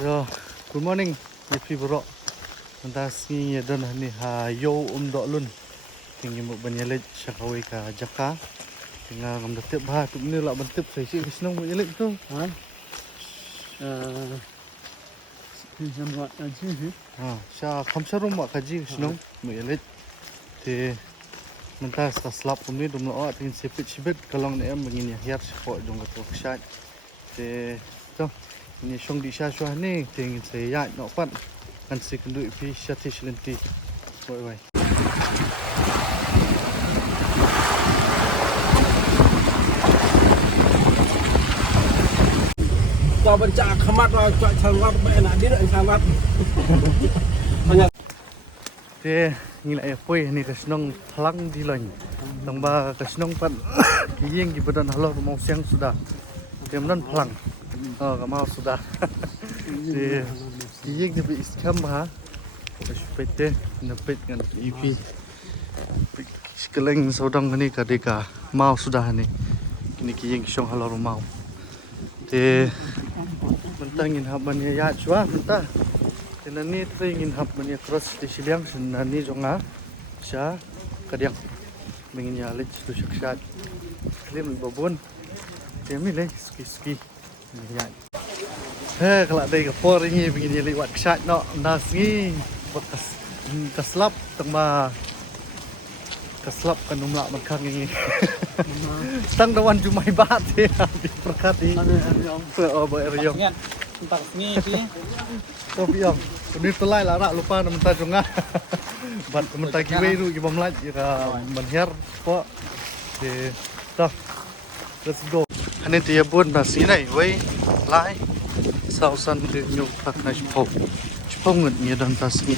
So, good morning, Yepi Bro. Mantas ni dan ni yo dok lun. Tinggi muk banyalet syakawi ka Jaka. Tinggal ngam detep bah tu ni lak bentep saya sik senang muk yelet tu. Ha? Buat kaji ni. Sya khamsarum mak kaji senang muk yelet. Te mantas kaslap pun ni dum lak tingin sipit kalong ni am begini hiar sepok dong kat ksat. Te tu ini syong di syah ni tingin saya nak pat kan si kendu pi syatish lenti. Bye bye. Kau baca khamat lah cuak sangat enak dia nak sangat. Te ngila ya poi ni kasnong halang di lain. Tangba kasnong pat kiyeng di badan halo mau siang sudah. Kemudian halang. Oh, mau sudah. Te kiyeng di iskam ha. Sepete nepet kan EP. Sekeleng saudang ni kadeka mau sudah ni. Kini kiyeng syong halo mau. Te mentangin haban ya chua mentah. Tenani ingin hab mania cross di siliang senani jonga sya kadiang mengin yalit tu syaksat klim babon temi le ski ya kalau ada kapor ini begini yalit wat ksat no nasi bekas kaslap tengma kaslap kan umlak makang ini tang dawan jumai bat ya di perkati oh bayar Entar ni sih. Kopi yang ini telai lara lupa mentah jonga bat mentah kiwe ru ki bamlaj ira manher po de ta let's go ane dia bun nasi nai wei lai sausan de nyu pat na chpo ngut ni dan tas ni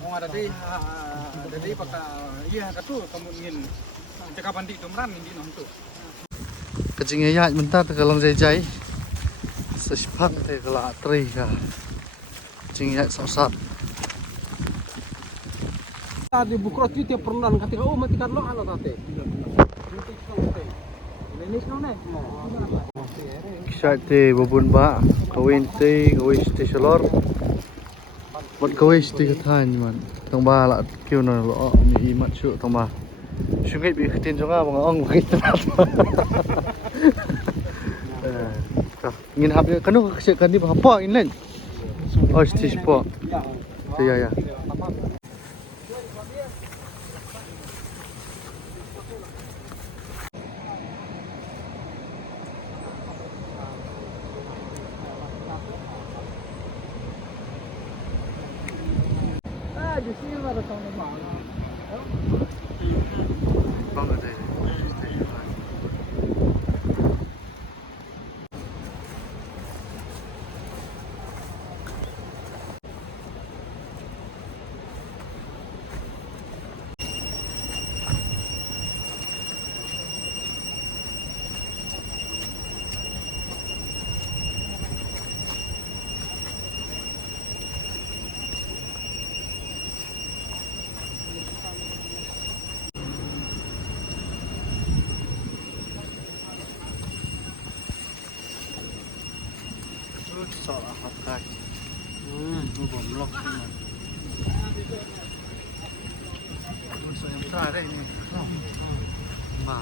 Mau ada di pakai iya katu kamu ingin cakap andi tumran ini nontu. kecing ya mentah kalau jai sesipang te kalau atri ka kecing ya sausat Tadi bukrot itu tiap pernah ketika mati kan lo ala tate. Ini kan kisah te babun ba kawin te shalor buat kawin te kathan man tong ba la kêu na lo mi mat chu tong ba sungai bi khatin jonga bang ong kai ta ngin hab kanu kan di apa in len oh stis po ya di sini ada tahun mana? bang ada soal apa belum lock man so yang terakhir ini ma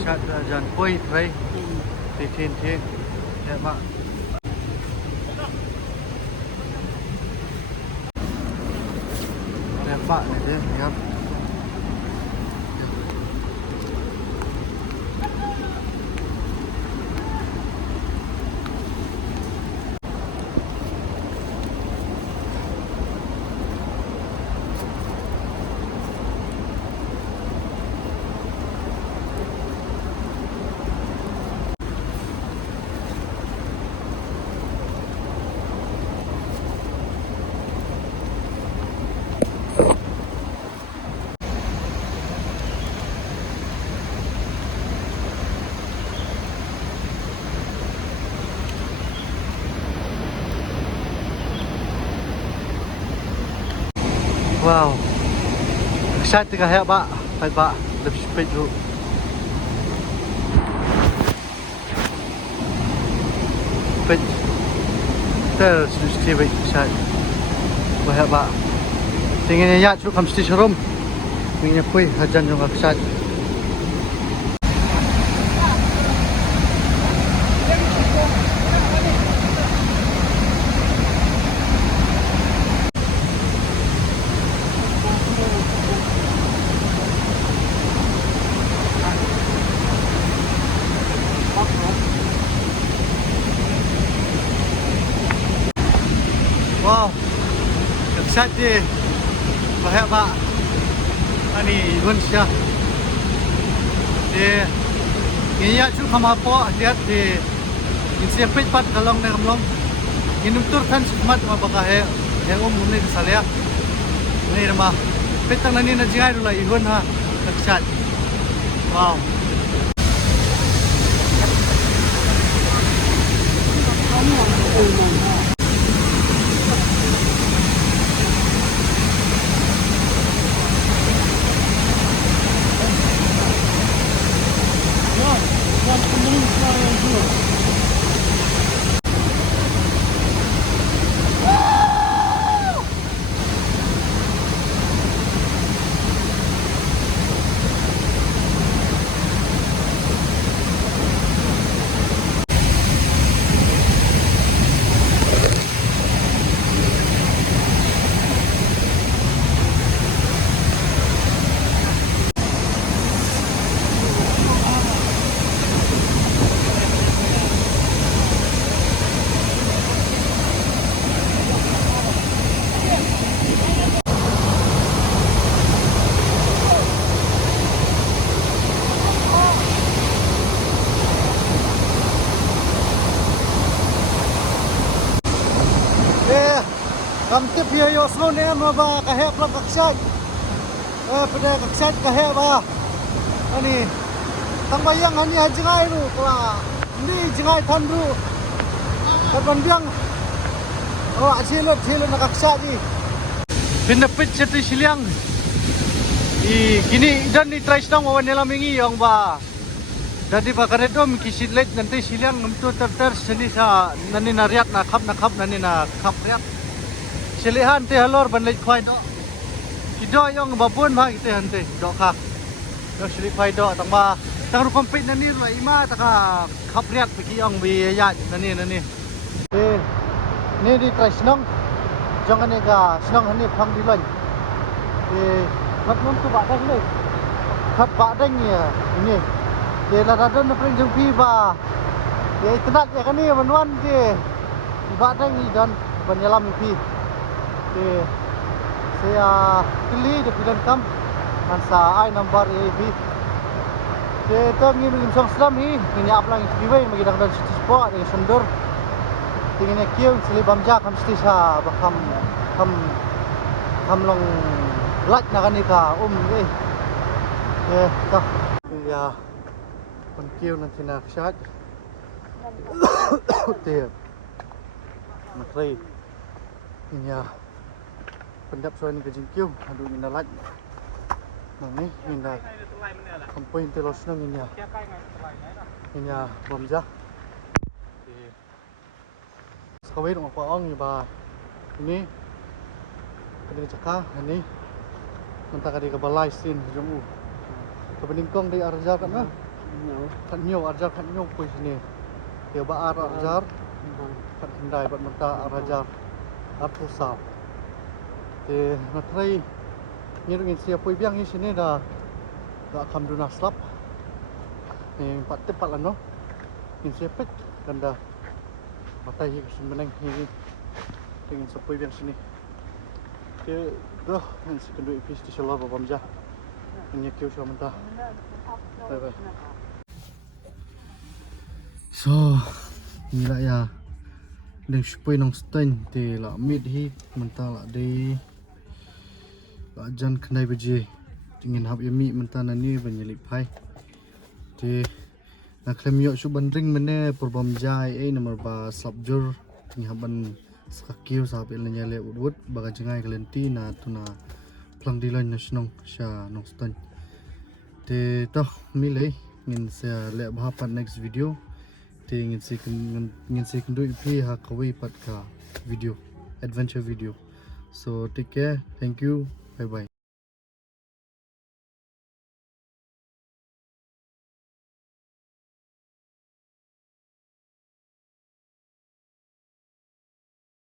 sát dàn quay thấy thì thiên ya mak Pak ni dia ya. Wow. Sat tiga hek ba. Pai ba. Lebih speed dulu. Speed. Terus mesti baik sat. Ba hek ba. Tingin ya cu kam mesti serum. Minyak kuih hajan yang sat. Wow, dekat dia. Bahaya pak. Ani Yun siya. Dia ini tu kama po lihat di insepit pat kalong na kamlong. Inumtur kan sumat mabakahe yang muni salya. Ni nama petang nani na jingai rula Yun ha. Dekat. Wow. Kam tip hiyo yo slow ne ma ba kahe plak kaksat. Pada kaksat kahe ba. Ani tang bayang hani jingai ru kala. Ni jingai than ru. Kapan biang. Oh achilo na kaksat di. Pinapit sa siliang. Kini dan ni try nang wawan nila mingi yung ba. Dadi ba karedom kisidlet nanti siliang ngamtu ter sini sa nani nariat na kap nani na kap riat. Silihan te halor banlay kwai do. Kido yung babun ba ite hante do ka. Do sili kwai do tang ba tang rupam pit nani la ima taka kapriat piki yung biyayat nani. Ni di try sinong. Jangan ni ka sinong hani phang di loy. Kat mum tu ba dang ni. Kat ba dang ni. Dia la radon na pring jung pi ba. Dia itenat ya kan ni wan ke. Ba dang ni dan banyalam pi. Saya pilih di pilihan kam mansa ai number AB. Itu ni belum Islam ni ini aplang diwei magi dang dan situ sport dengan sundur. Tingine kieu sili bamja kam sti sa bakam kam long lat na kanika ta ya kon kieu nanti nak syat. Te matrai ya pendap soal ni kajin kiu adu ni nalat nang ni minda kompoin telos nang inya bomja sekawin orang paong ni ba ini kena cakap ini mentah kadi kebalai sin jemu kebeningkong di arjar kan ah kan nyo arjar kan nyo pui sini dia ba arjar kan kendai bat mentah arjar artusap thì nó thấy như là xe phơi biang như thế này là đã cầm được nát lắm thì bắt tiếp bắt là nó nhìn xe phết gần đó bắt tay cái gì mình như thì nhìn xe phơi biang sini thì đó mình sẽ cần đợi phí thì sẽ lo vào bấm ra mình kêu cho mình ta đây so như lại à đừng spray nong stain thì là mid hi mình ta là đi jan khnai beji tingin hab yami menta nani banyali phai te naklem yo chu bandring mene probam jai e number ba subjur ting haban skakir sa pel nyale udut baga jangai kalenti na tuna plang di lan na snong siya nong stan te to mi le ngin sa le ba pat next video te ngin se kan do pi ha kawi pat ka video adventure video so take care, thank you, bye bye.